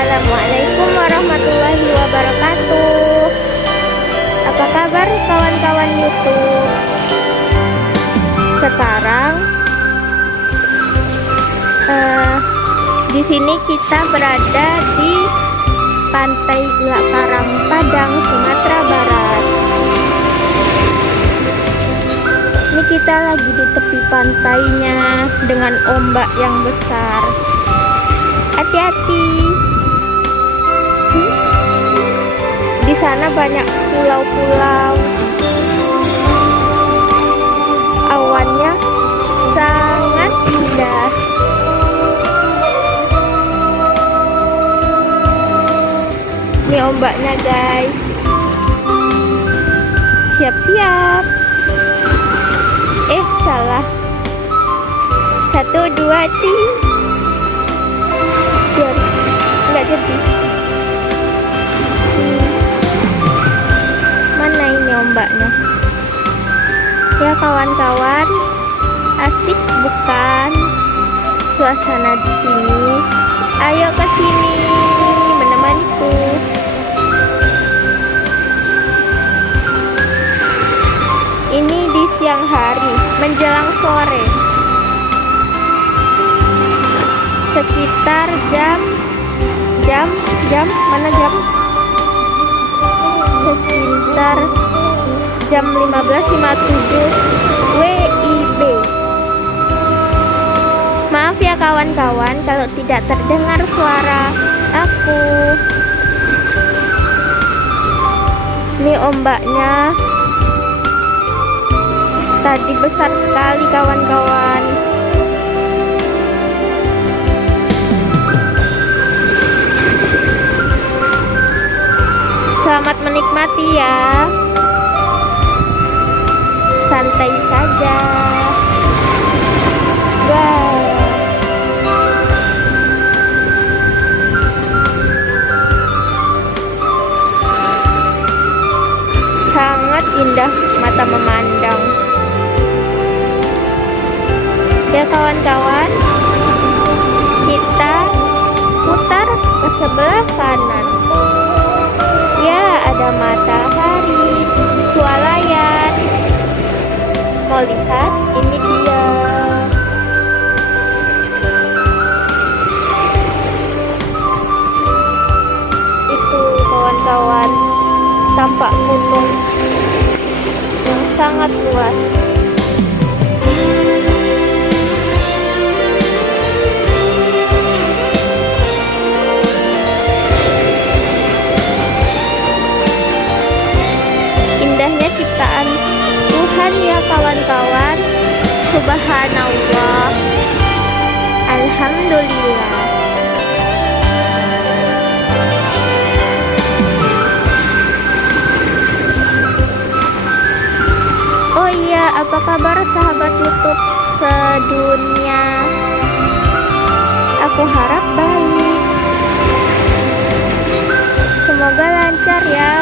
Assalamualaikum warahmatullahi wabarakatuh. Apa kabar kawan-kawan YouTube? Sekarang di sini kita berada di Pantai Ulak Karang, Padang, Sumatera Barat. Ini kita lagi di tepi pantainya dengan ombak yang besar. Hati-hati. Di sana banyak pulau-pulau. Awannya sangat indah. Ini ombaknya, guys. Siap-siap. Salah. 1, 2, 3. Enggak jadi. Mana ini ombaknya? Ya kawan-kawan, asik bukan suasana di sini? Ayo ke sini menemaniku. Ini di siang hari menjelang sore, sekitar jam mana jam? Sekitar jam 15.57 WIB. Maaf ya kawan-kawan kalau tidak terdengar suara aku. Ini ombaknya tadi besar sekali kawan-kawan. Selamat menikmati ya. Santai saja. Wow. Sangat indah mata memandang. Ya kawan-kawan, kita putar ke sebelah kanan. Ya, ada matahari, swalayan. Mau lihat? Ini dia. Itu kawan-kawan, tampak gunung yang sangat luas. Indahnya ciptaan Tuhan ya kawan-kawan. Subhanallah. Alhamdulillah. Oh iya, apa kabar sahabat YouTube sedunia? Aku harap baik. Semoga lancar ya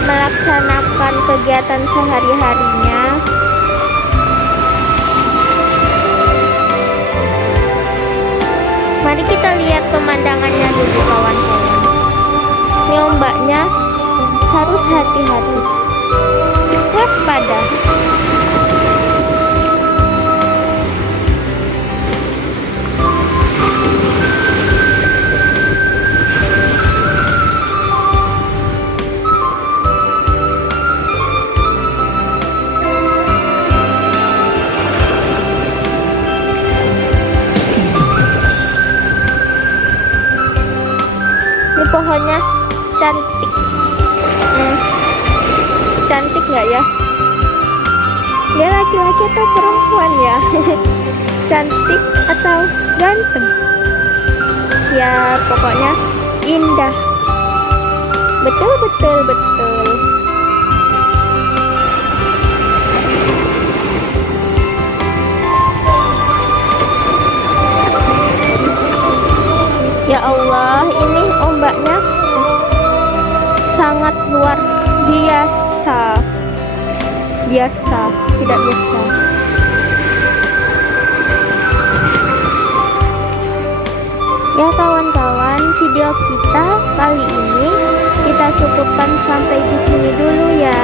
melaksanakan kegiatan sehari-harinya. Mari kita lihat pemandangannya dulu kawan-kawan. Ini ombaknya harus hati-hati, waspada. Ini pohonnya cantik. Cantik nggak ya? Dia laki-laki atau perempuan ya? Cantik atau ganteng? Ya pokoknya indah. Betul. Ya Allah, ini ombaknya sangat luar biasa. Tidak biasa. Ya kawan-kawan, video video kita kali ini kita cukupkan sampai di sini dulu ya.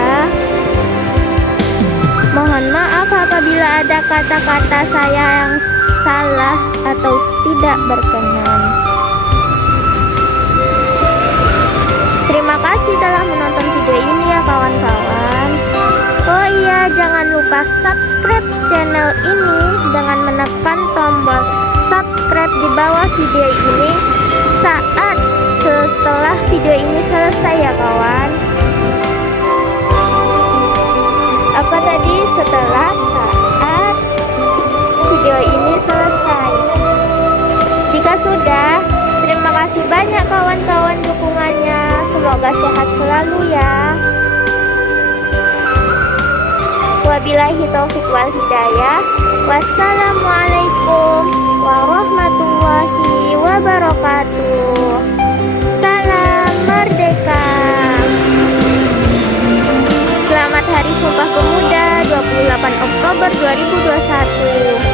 Mohon maaf apabila ada kata-kata saya yang salah atau tidak berkenan. Terima kasih telah menonton video ini ya kawan-kawan. Oh iya, jangan lupa subscribe channel ini dengan menekan tombol subscribe di bawah video ini saat setelah video ini selesai ya kawan. Apa tadi? Setelah saat video ini selesai. Jika sudah, terima kasih banyak kawan-kawan dukungannya. Semoga sehat selalu ya. Wabillahi taufiq wal hidayah. Wassalamualaikum warahmatullahi wabarakatuh. Salam merdeka. Selamat Hari Sumpah Pemuda 28 Oktober 2021.